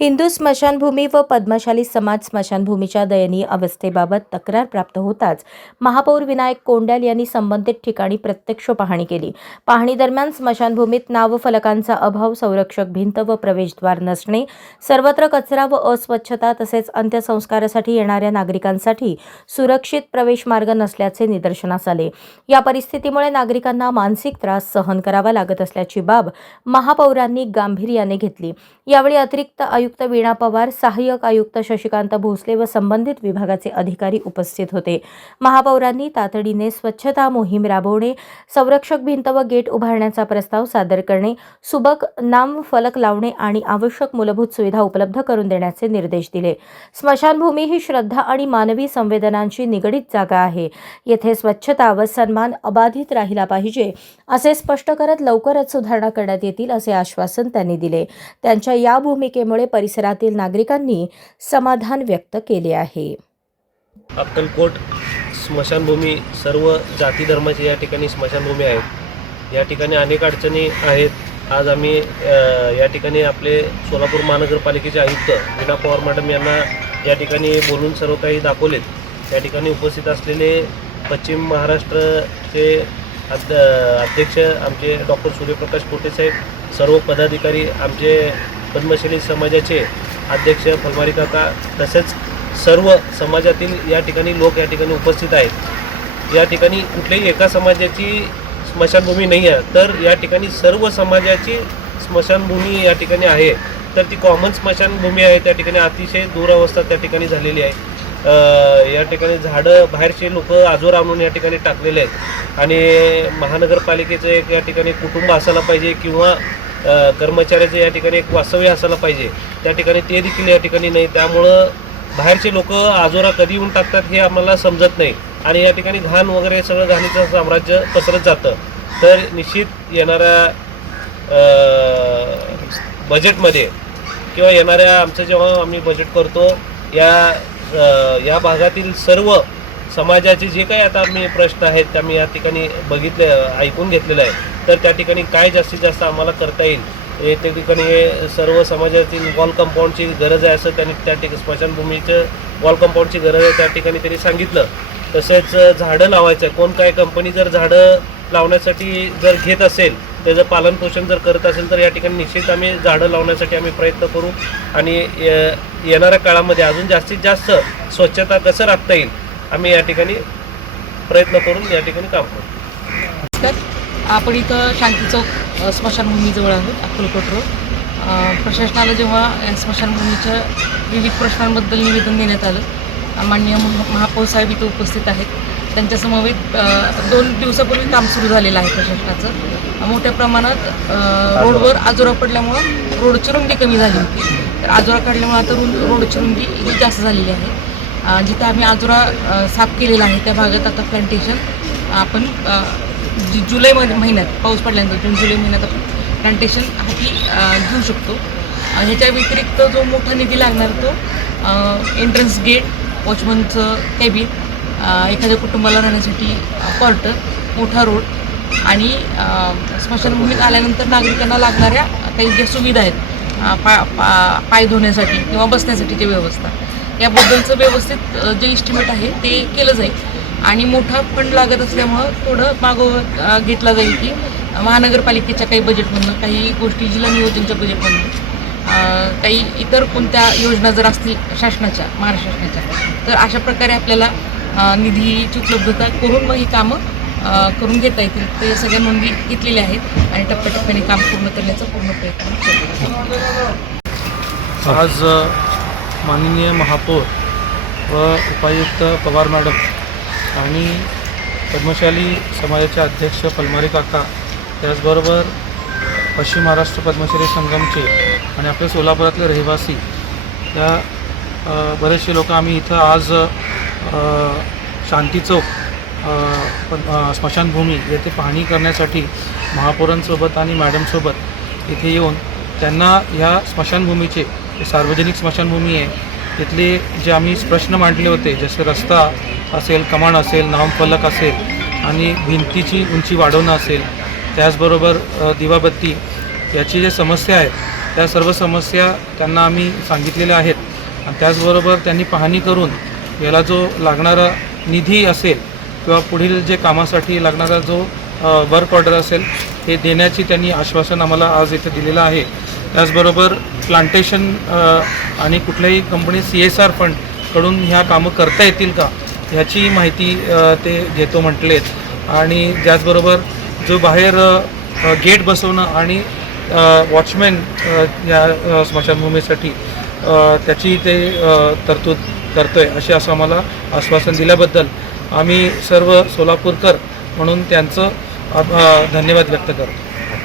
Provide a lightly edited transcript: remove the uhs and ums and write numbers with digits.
हिंदू स्मशानभूमी व पद्मशाली समाज स्मशानभूमीच्या दयनीय अवस्थेबाबत तक्रार प्राप्त होताच महापौर विनायक कोंड्याल यांनी संबंधित ठिकाणी प्रत्यक्ष पाहणी केली. पाहणीदरम्यान स्मशानभूमीत नावफलकांचा अभाव, संरक्षक भिंत व प्रवेशद्वार नसणे, सर्वत्र कचरा व अस्वच्छता तसेच अंत्यसंस्कारासाठी येणाऱ्या नागरिकांसाठी सुरक्षित प्रवेश मार्ग नसल्याचे निदर्शनास आले. या परिस्थितीमुळे नागरिकांना मानसिक त्रास सहन करावा लागत असल्याची बाब महापौरांनी गांभीर्याने घेतली. यावेळी अतिरिक्त आयुक्त वीणा पवार, सहाय्यक आयुक्त शशिकांत भोसले व संबंधित विभागाचे अधिकारी उपस्थित होते. महापौरांनी तातडीने स्वच्छता मोहीम राबवणे, संरक्षक भिंत व गेट उभारण्याचा प्रस्ताव सादर करणे, सुबक नामफलक लावणे आणि आवश्यक मूलभूत सुविधा उपलब्ध करून देण्याचे निर्देश दिले. स्मशानभूमी ही श्रद्धा आणि मानवी संवेदनांची निगडीत जागा आहे. येथे स्वच्छता व सन्मान अबाधित राहिला पाहिजे असे स्पष्ट करत लवकरच सुधारणा करण्यात येतील असे आश्वासन त्यांनी दिले. त्यांच्या या भूमिकेमुळे परिसरातील नागरिकांनी समाधान व्यक्त केले आहे. अक्कलकोट स्मशानभूमी सर्व जाती धर्माची या ठिकाणी स्मशानभूमी आहेत. या ठिकाणी अनेक अडचणी आहेत. आज आम्ही या ठिकाणी आपले सोलापूर महानगरपालिकेचे आयुक्त वीणा पवार मॅडम यांना या ठिकाणी बोलून सर्व काही दाखवलेत. या ठिकाणी उपस्थित असलेले पश्चिम महाराष्ट्राचे अध्यक्ष आमचे डॉक्टर सूर्यप्रकाश पोटे साहेब, सर्व पदाधिकारी, आमचे पद्मशाली समाजाचे अध्यक्ष फलमारी काका, तसेच सर्व समाजातील या ठिकाणी लोक या ठिकाणी उपस्थित आहेत. या ठिकाणी कुठल्याही एका समाजाची स्मशानभूमी नाही आहे, तर या ठिकाणी सर्व समाजाची स्मशानभूमी या ठिकाणी आहे. तर ती कॉमन स्मशानभूमी आहे. त्या ठिकाणी अतिशय दुरावस्था त्या ठिकाणी झालेली आहे. या ठिकाणी झाडं बाहेरचे लोक आजोर आणून या ठिकाणी टाकलेले आहेत आणि महानगरपालिकेचं एक या ठिकाणी कुटुंब असायला पाहिजे किंवा कर्मचाऱ्याचं या ठिकाणी एक वास्तव्य असायला पाहिजे. त्या ठिकाणी ते देखील या ठिकाणी नाही. त्यामुळं बाहेरचे लोक आजोरा कधी येऊन टाकतात हे आम्हाला समजत नाही आणि या ठिकाणी घाण वगैरे सगळं घाणीचं साम्राज्य पसरत जातं. तर निश्चित येणाऱ्या बजेटमध्ये किंवा येणाऱ्या आमचं जेव्हा आम्ही बजेट करतो या भागातील सर्व समाजाचे जे काही आता आम्ही प्रश्न आहेत ते आम्ही या ठिकाणी ऐकून घेतलेलं आहे. तर त्या ठिकाणी काय जास्तीत जास्त आम्हाला करता येईल त्या ठिकाणी सर्व समाजातील वॉल कंपाऊंडची गरज आहे असं त्यांनी त्या ठिकाणी स्मशानभूमीचं वॉल कंपाऊंडची गरज आहे त्या ठिकाणी त्यांनी सांगितलं. तसेच झाडं लावायचं आहे. कोण काय कंपनी जर झाडं लावण्यासाठी जर घेत असेल, त्याचं पालनपोषण जर करत असेल तर या ठिकाणी निश्चित आम्ही झाडं लावण्यासाठी आम्ही प्रयत्न करू आणि येणाऱ्या काळामध्ये अजून जास्तीत जास्त स्वच्छता कसं राखता येईल आम्ही या ठिकाणी प्रयत्न करून या ठिकाणी काम करू. आपण इथं शांती चौक स्मशानभूमीजवळ आहोत, अक्कलकोट रोड. प्रशासनाला जेव्हा या स्मशानभूमीच्या विविध प्रश्नांबद्दल निवेदन देण्यात आलं, माननीय महापौर साहेब इथं उपस्थित आहेत. त्यांच्या समवेत 2 दिवसापूर्वी काम सुरू झालेलं आहे प्रशासनाचं. मोठ्या प्रमाणात रोडवर आजोरा पडल्यामुळं रोडची रुंदी कमी झाली होती. तर आजोरा काढल्यामुळे आता रोडची रुंदी ही जास्त झालेली आहे. जिथं आम्ही आजोरा साफ केलेला आहे त्या भागात आता प्लांटेशन आपण जुलै महिन्यात पाऊस पडल्यानंतर जून-जुलै महिन्यात आपण प्लांटेशन हाती घेऊ शकतो. ह्याच्या व्यतिरिक्त जो मोठा निधी लागणार तो एंट्रन्स गेट, वॉचमनचं कॅबिन, एखाद्या कुटुंबाला राहण्यासाठी क्वार्टर, मोठा रोड आणि स्मशानभूमीत आल्यानंतर नागरिकांना लागणाऱ्या काही ज्या सुविधा आहेत पाय धुण्यासाठी किंवा बसण्यासाठीची व्यवस्था, याबद्दलचं व्यवस्थित जे इस्टिमेट आहे ते केलं जाईल. आणि मोठा फंड लागत असल्यामुळं थोडं मागोवा घेतला जाईल की महानगरपालिकेच्या काही बजेटमधून, काही गोष्टी जिल्हा नियोजनच्या बजेटमधून, काही इतर कोणत्या योजना जर असतील शासनाच्या, महाराष्ट्र शासनाच्या, तर अशा प्रकारे आपल्याला निधीची उपलब्धता करून मग ही कामं करून घेता येतील. ते सगळ्या नोंदी घेतलेल्या आहेत आणि टप्प्याटप्प्याने काम पूर्ण करण्याचा पूर्ण प्रयत्न केला. आज माननीय महापौर व उपायुक्त पवार मॅडम आणि पद्मशाली समाजाचे अध्यक्ष फलमारी काका, त्याचबरोबर पश्चिम महाराष्ट्र पद्मशाली संगमचे आणि आपल्या सोलापुरातले रहिवासी या बरेचसे लोक आम्ही इथं आज शांती चौक स्मशानभूमी येथे पाहणी करण्यासाठी महापौरांसोबत आणि मॅडमसोबत इथे येऊन त्यांना ह्या स्मशानभूमीचे, सार्वजनिक स्मशानभूमी आहे, तिथले जे आम्ही प्रश्न मांडले होते, जसे रस्ता असेल, कमान असेल, नामफलक असेल आणि भिंतीची उंची वाढवणं असेल, त्याचबरोबर दिवाबत्ती याची जे समस्या आहेत त्या सर्व समस्या त्यांना आम्ही सांगितलेल्या आहेत आणि त्याचबरोबर त्यांनी पाहणी करून याला जो लागणारा निधी असेल किंवा पुढील जे कामासाठी लागणारा जो वर्क ऑर्डर असेल हे देण्याची त्यांनी आश्वासन आम्हाला आज इथे दिलेलं आहे. त्याचबरोबर प्लांटेशन आणि कुठल्याही कंपनी CSR फंडकडून ह्या कामं करता येतील का ह्याची माहिती ते घेतो म्हटलेत आणि त्याचबरोबर जो बाहेर गेट बसवणं आणि वॉचमॅन या स्मशानभूमीसाठी त्याची ते तरतूद करतो आहे असे असं आम्हाला आश्वासन दिल्याबद्दल आम्ही सर्व सोलापूरकर म्हणून त्यांचं धन्यवाद व्यक्त करतो.